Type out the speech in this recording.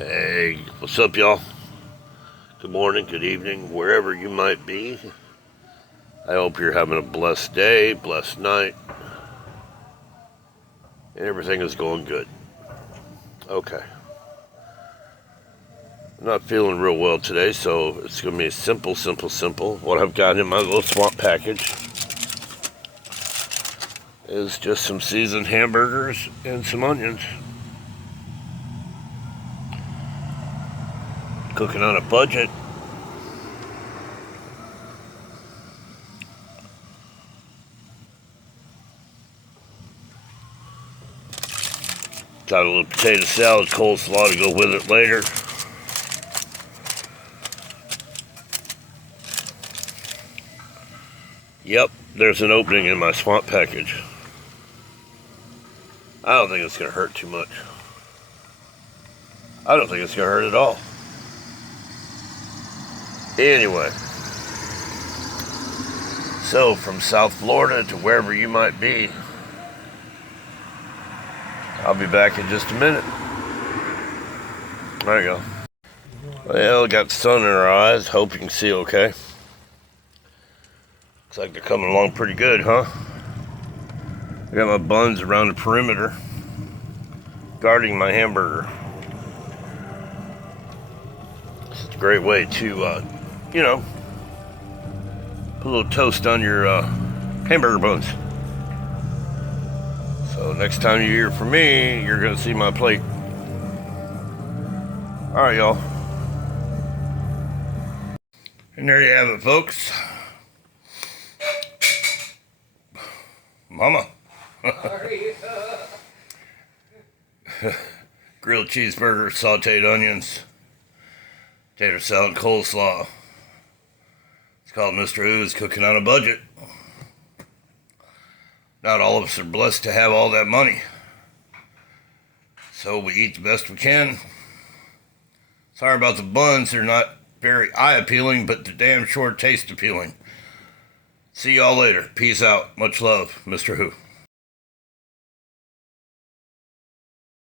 Hey, what's up, y'all? Good morning, good evening, wherever you might be. I hope you're having a blessed day, blessed night, and everything is going good. Okay. I'm not feeling real well today, so it's going to be simple. What I've got in my little swamp package is just some seasoned hamburgers and some onions. Cooking on a budget. Got a little potato salad, coleslaw to go with it later. Yep, there's an opening in my swamp package. I don't think it's going to hurt too much. I don't think it's going to hurt at all. Anyway, so from South Florida to wherever you might be, I'll be back in just a minute. There you go. Well, got the sun in our eyes. Hope you can see okay. Looks like they're coming along pretty good, huh? I got my buns around the perimeter, guarding my hamburger. It's a great way to, put a little toast on your hamburger buns. So next time you hear from me, you're going to see my plate. All right, y'all. And there you have it, folks. Mama. Grilled cheeseburger, sauteed onions, tater salad, coleslaw. It's called Mrwhoo's Cooking on a Budget. Not all of us are blessed to have all that money, so we eat the best we can. Sorry about the buns, they're not very eye-appealing, but they're damn sure taste appealing. See y'all later. Peace out. Much love, Mrwhoo.